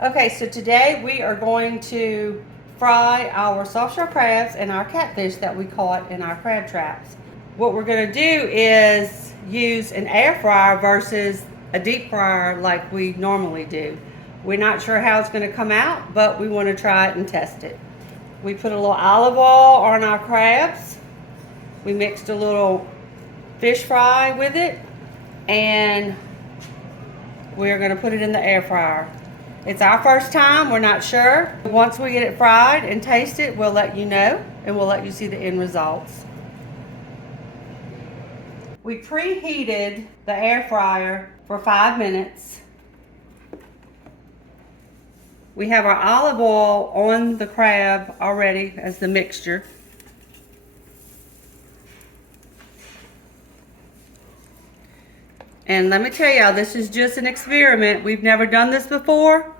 Okay, so today we are going to fry our soft shell crabs and our catfish that we caught in our crab traps. What we're going to do is use an air fryer versus a deep fryer like we normally do. We're not sure how it's going to come out, but we want to try it and test it. We put a little olive oil on our crabs. We mixed a little fish fry with it, and we're going to put it in the air fryer. It's our first time, we're not sure. Once we get it fried and taste it, we'll let you know, and we'll let you see the end results. We preheated the air fryer for 5 minutes. We have our olive oil on the crab already as the mixture. And let me tell y'all, this is just an experiment. We've never done this before,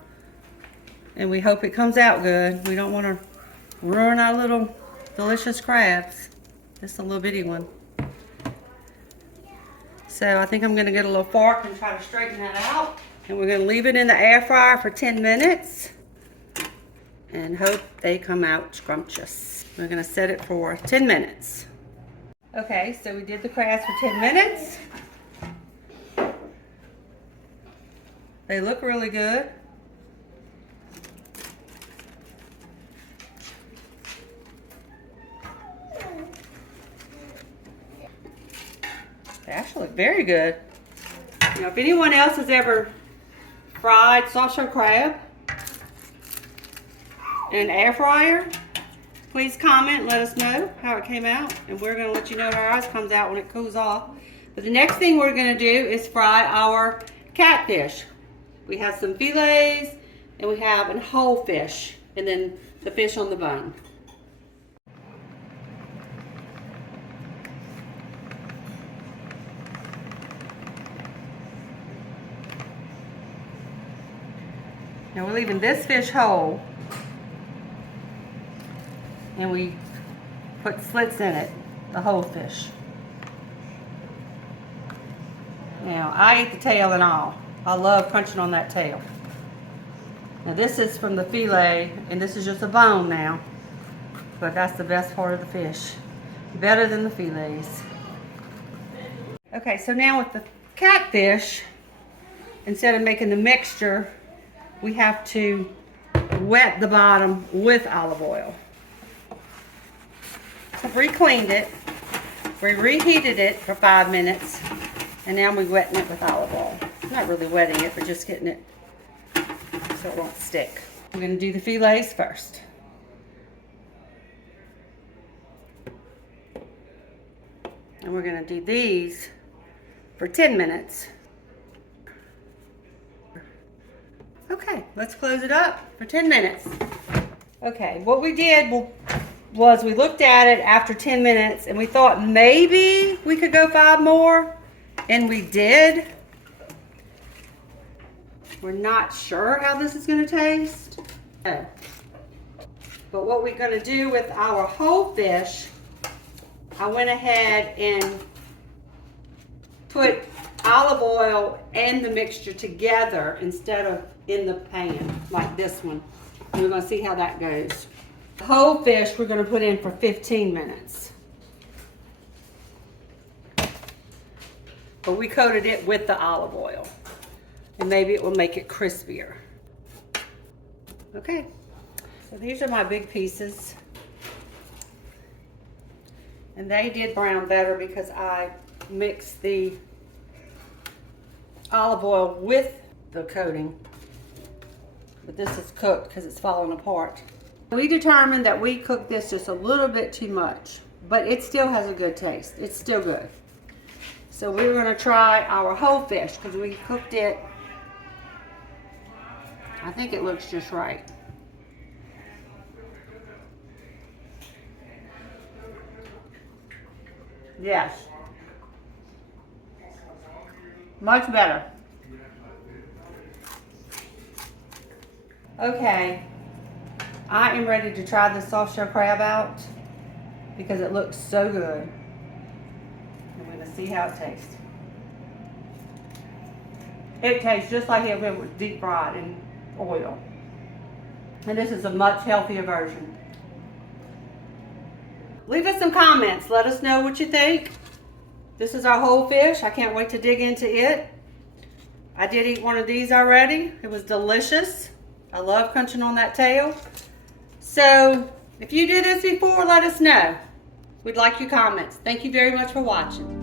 and we hope it comes out good. We don't want to ruin our little delicious crabs. Just a little bitty one. So I think I'm gonna get a little fork and try to straighten that out. And we're gonna leave it in the air fryer for 10 minutes and hope they come out scrumptious. We're gonna set it for 10 minutes. Okay, so we did the crabs for 10 minutes. They look really good. They actually look very good. You know, if anyone else has ever fried soft shell crab in an air fryer, please comment and let us know how it came out. And we're gonna let you know how ours comes out when it cools off. But the next thing we're gonna do is fry our catfish. We have some fillets, and we have a whole fish, and then the fish on the bone. Now we're leaving this fish whole, and we put slits in it, the whole fish. Now I eat the tail and all. I love crunching on that tail. Now this is from the fillet, and this is just a bone now, but that's the best part of the fish. Better than the fillets. Okay, so now with the catfish, instead of making the mixture, we have to wet the bottom with olive oil. So we cleaned it, we reheated it for 5 minutes, and now we're wetting it with olive oil. Not really wetting it, but just getting it so it won't stick. We're going to do the fillets first. And we're going to do these for 10 minutes. Okay, let's close it up for 10 minutes. Okay, what we did was we looked at it after 10 minutes and we thought maybe we could go 5 more, and we did. We're not sure how this is going to taste. But what we're going to do with our whole fish, I went ahead and put olive oil and the mixture together instead of in the pan like this one. And we're going to see how that goes. The whole fish we're going to put in for 15 minutes. But we coated it with the olive oil, and maybe it will make it crispier. Okay, so these are my big pieces. And they did brown better because I mixed the olive oil with the coating. But this is cooked because it's falling apart. We determined that we cooked this just a little bit too much, but it still has a good taste. It's still good. So we're going to try our whole fish because we cooked it. I think it looks just right. Yes. Much better. Okay. I am ready to try this soft shell crab out because it looks so good. I'm going to see how it tastes. It tastes just like if it was deep fried, and oil. And this is a much healthier version. Leave us some comments. Let us know what you think. This is our whole fish. I can't wait to dig into it. I did eat one of these already. It was delicious. I love crunching on that tail. So if you did this before, let us know. We'd like your comments. Thank you very much for watching.